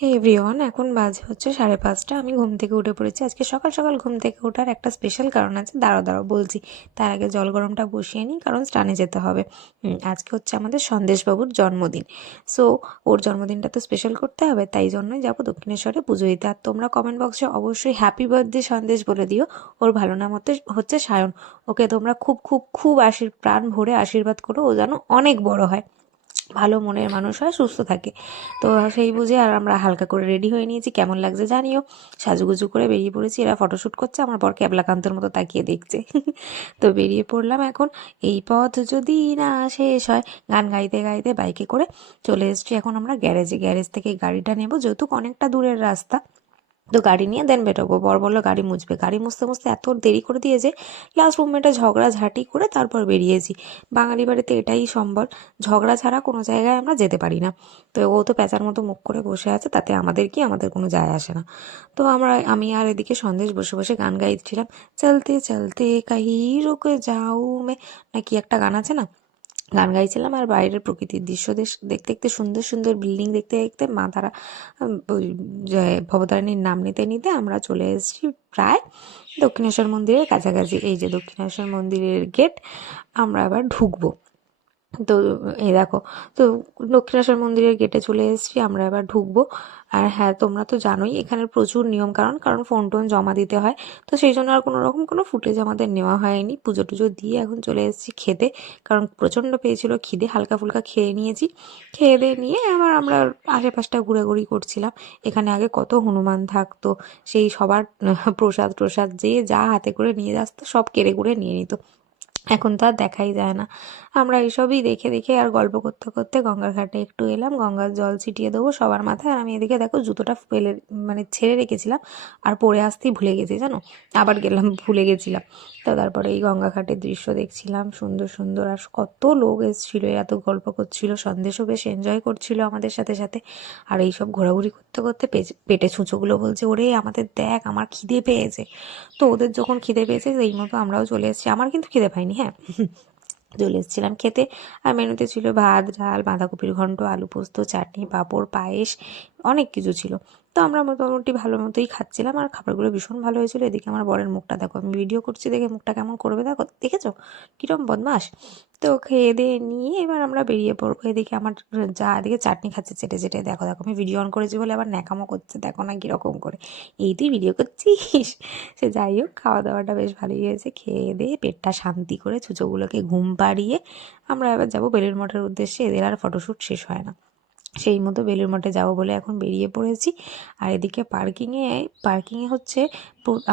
Everyone এখন বাজে হচ্ছে সাড়ে পাঁচটা। আমি ঘুম থেকে উঠে পড়েছি। আজকে সকাল সকাল ঘুম থেকে ওঠার একটা স্পেশাল কারণ আছে। দাঁড়াও দাঁড়াও, বলছি। তার আগে জল গরমটা বসিয়ে নিই, কারণ স্টানে যেতে হবে। আজকে হচ্ছে আমাদের সন্দেশবাবুর জন্মদিন। সো ওর জন্মদিনটা তো স্পেশাল করতে হবে, তাই জন্যই যাব দক্ষিণেশ্বরে পুজো দিতে। আর তোমরা কমেন্ট বক্সে অবশ্যই হ্যাপি বার্থডে সন্দেশ বলে দিও। ওর ভালো নাম হচ্ছে সায়ন। ওকে তোমরা খুব খুব খুব আশীর, প্রাণ ভরে আশীর্বাদ করো। ও যেন অনেক বড় হয়। ভালো মনের মানুষ হয়, সুস্থ থাকে। তো সেই বুঝে আর আমরা হালকা করে রেডি হয়ে নিয়েছি, কেমন লাগছে জানিও। সাজুগুজু করে বেরিয়ে পড়েছি, এরা ফটোশ্যুট করছে, আমার বর ক্যাবলাকান্তর মতো তাকিয়ে দেখছে। তো বেরিয়ে পড়লাম এখন, এই পথ যদি না শেষ হয়, গান গাইতে গাইতে বাইকে করে চলে এসছি। এখন আমরা গ্যারেজে গ্যারেজ থেকে গাড়িটা নেব যেহেতু অনেকটা দূরের রাস্তা। তো গাড়ি নিয়ে দেন বেরোবো। বর বলল, গাড়ি মুছবে। গাড়ি মুছতে মুছতে এত দেরি করে দিয়েছে লাস্ট রুমমেটে ঝগড়া ঝাঁটি করে তারপর বেরিয়েছি। বাঙালি বাড়িতে এটাই সম্বল, ঝগড়া ছাড়া কোনো জায়গায় আমরা যেতে পারি না। তো ও তো প্যাঁচার মতো মুখ করে বসে আছে, তাতে আমাদের কি, আমাদের কোনো যায় আসে না। তো আমরা, আমি আর এদিকে সন্দেশ বসে বসে গান গাইছিলাম, চলতে চলতে কাহি রোকে যাও মে। না কি একটা গান আছে না? গান গাইছিলাম আর বাইরের প্রকৃতির দৃশ্য দেখতে দেখতে সুন্দর সুন্দর বিল্ডিং দেখতে দেখতে মা তারা ভবতারিণীর নাম নিতে নিতে আমরা চলে এসেছি প্রায় দক্ষিণেশ্বর মন্দিরের কাছাকাছি। এই যে দক্ষিণেশ্বর মন্দিরের গেট আমরা আবার ঢুকবো। তো এই দেখো, তো দক্ষিণেশ্বর মন্দিরের গেটে চলে এসেছি, আমরা এবার ঢুকবো। আর হ্যাঁ তোমরা তো জানোই, এখানে প্রচুর নিয়ম কারণ কারণ ফোন টোন জমা দিতে হয়। তো সেই জন্য আর কোনো রকম কোনো ফুটেজ আমাদের নেওয়া হয়নি। পুজো টুজো দিয়ে এখন চলে এসেছি খেতে, কারণ প্রচণ্ড পেয়েছিল খিদে, হালকা ফুলকা খেয়ে নিয়েছি। খেয়ে দিয়ে নিয়ে আবার আমরা আশেপাশটা ঘুরাঘুরি করছিলাম। এখানে আগে কত হনুমান থাকতো, সেই সবার প্রসাদ প্রসাদ যে যা হাতে করে নিয়ে আসতো সব কেড়ে কুড়ে নিয়ে নিত। এখন তো আর দেখাই যায় না। আমরা এইসবই দেখে দেখে আর গল্প করতে করতে গঙ্গার ঘাটে একটু এলাম, গঙ্গার জল ছিটিয়ে দেবো সবার মাথায়। আর আমি এদিকে দেখো জুতোটা ফেলে মানে ছেড়ে রেখেছিলাম আর পরে আসতেই ভুলে গেছি, জানো? আবার গেলাম, ভুলে গেছিলাম। তো তারপরে এই গঙ্গা ঘাটের দৃশ্য দেখছিলাম, সুন্দর সুন্দর। আর কত লোক এসেছিল, এত গল্প করছিল, সন্দেশও বেশ এনজয় করছিল আমাদের সাথে সাথে। আর এইসব ঘোরাঘুরি করতে করতে পেটে ছুঁচোগুলো বলছে, ওরে, আমাদের দেখ, আমার খিদে পেয়েছে। তো ওদের যখন খিদে পেয়েছে, সেই মতো আমরাও চলে এসেছি। আমার কিন্তু খিদে পাইনি। হ্যাঁ। চলে এসেছিলাম খেতে। আর মেনুতে ছিল ভাত, ডাল, বাঁধাকপির ঘন্ট, আলু পোস্ত, চাটনি, পাঁপড়, পায়েস অনেক কিছু ছিল। তো আমরা মোটামুটি ভালো মতোই খাচ্ছিলাম আর খাবারগুলো ভীষণ ভালো হয়েছিল। এদিকে আমার বরের মুখটা দেখো, আমি ভিডিও করছি দেখে মুখটা কেমন করবে দেখো, দেখেছ? কিরম বদমাস তো খেয়ে দিয়ে নিয়ে এবার আমরা বেরিয়ে পড়ব। এদিকে আমার যা এদিকে চাটনি খাচ্ছে চেটে চেটে। দেখো দেখো, আমি ভিডিও অন করেছি বলে আবার ন্যাকামো করছে। দেখো না কীরকম করে। এই তুই ভিডিও করছিস? সে যাই হোক খাওয়া দাওয়াটা বেশ ভালোই হয়েছে। খেয়ে দিয়ে পেটটা শান্তি করে ছুঁচোগুলোকে ঘুম পাড়িয়ে আমরা এবার যাব বেলুর মঠের উদ্দেশ্যে। এদের আর ফটোশ্যুট শেষ হয় না। সেই মতো বেলুর মঠে যাব বলে এখন বেরিয়ে পড়েছি। আর এদিকে পার্কিংয়ে পার্কিংয়ে হচ্ছে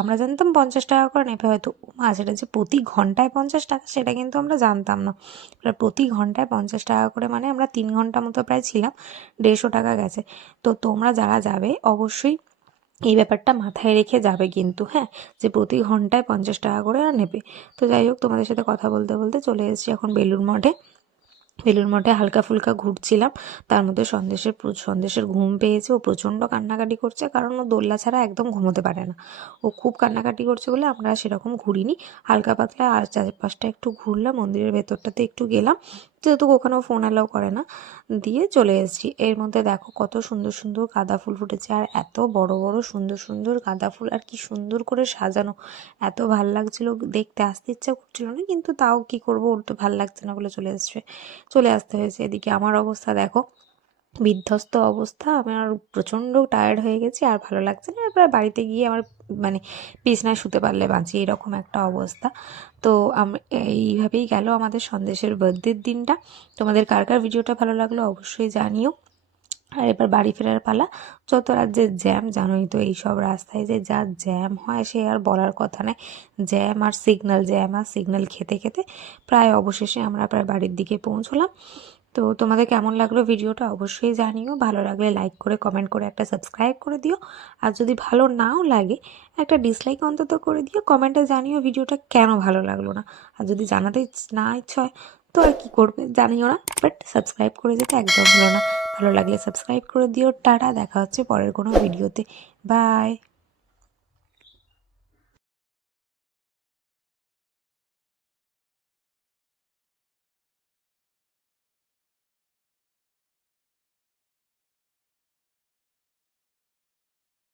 আমরা জানতাম পঞ্চাশ টাকা করে নেবে, হয়তো মা সেটা যে প্রতি ঘন্টায় পঞ্চাশ টাকা, সেটা কিন্তু আমরা জানতাম না। প্রতি ঘন্টায় পঞ্চাশ টাকা করে মানে আমরা তিন ঘণ্টা মতো প্রায় ছিলাম, দেড়শো টাকা গেছে। তো তোমরা যারা যাবে, অবশ্যই এই ব্যাপারটা মাথায় রেখে যাবে কিন্তু হ্যাঁ যে প্রতি ঘন্টায় পঞ্চাশ টাকা করে নেবে। তো যাই হোক, তোমাদের সাথে কথা বলতে বলতে চলে এসেছি এখন বেলুর মঠে। বেলুর মঠে হালকা ফুলকা ঘুরছিলাম। তার মধ্যে সন্দেশের সন্দেশের ঘুম পেয়েছে। ও প্রচণ্ড কান্নাকাটি করছে, কারণ ও দোল্লা ছাড়া একদম ঘুমোতে পারে না। ও খুব কান্নাকাটি করছে বলে আমরা সেরকম ঘুরিনি। হালকা পাতলা আর চারপাশটা একটু ঘুরলাম, মন্দিরের ভেতরটাতে একটু গেলাম। যেহেতু ওখানেও ফোন অ্যালাউ করে না, দিয়ে চলে এসেছি। এর মধ্যে দেখো কত সুন্দর সুন্দর গাঁদা ফুল ফুটেছে, আর এত বড় বড় সুন্দর সুন্দর গাঁদা ফুল, আর কি সুন্দর করে সাজানো। এত ভালো লাগছিল, দেখতে আসতে ইচ্ছা করছিল না, কিন্তু তাও কি করব, ওর তো ভালো লাগছে না বলে চলে এসছে, চলে আসতে হয়েছে। এদিকে আমার অবস্থা দেখো বিধ্বস্ত অবস্থা। আমার প্রচণ্ড টায়ার্ড হয়ে গেছি, আর ভালো লাগছে না। এবার বাড়িতে গিয়ে আমার মানে বিছনায় শুতে পারলে বাঁচি, এরকম একটা অবস্থা। তো এইভাবেই গেল আমাদের সন্দেশের বার্থডের দিনটা। তোমাদের কার কার ভিডিওটা ভালো লাগল অবশ্যই জানিও। আর এবার বাড়ি ফেরার পালা। যত রাজ্যের জ্যাম জানোই তো এই সব রাস্তায় যে যা জ্যাম হয়, সে আর বলার কথা নয় জ্যাম আর সিগন্যাল জ্যাম আর সিগন্যাল খেতে খেতে প্রায় অবশেষে আমরা প্রায় বাড়ির দিকে পৌঁছলাম। তো তোমাদের কেমন লাগল ভিডিওটা অবশ্যই জানিও। ভালো লাগলে লাইক করে কমেন্ট করে একটা সাবস্ক্রাইব করে দিও। আর যদি ভালো নাও লাগে, একটা ডিসলাইক অন্তত করে দিও। কমেন্টে জানিও ভিডিওটা কেন ভালো লাগল না। আর যদি জানাতে না ইচ্ছা হয়, তো আর কী করবে জানিও না। বাট সাবস্ক্রাইব করে যেতে একদম হলো না। ভালো লাগলে সাবস্ক্রাইব করে দিও। টাটা, দেখা হচ্ছে পরের কোনো ভিডিওতে বাই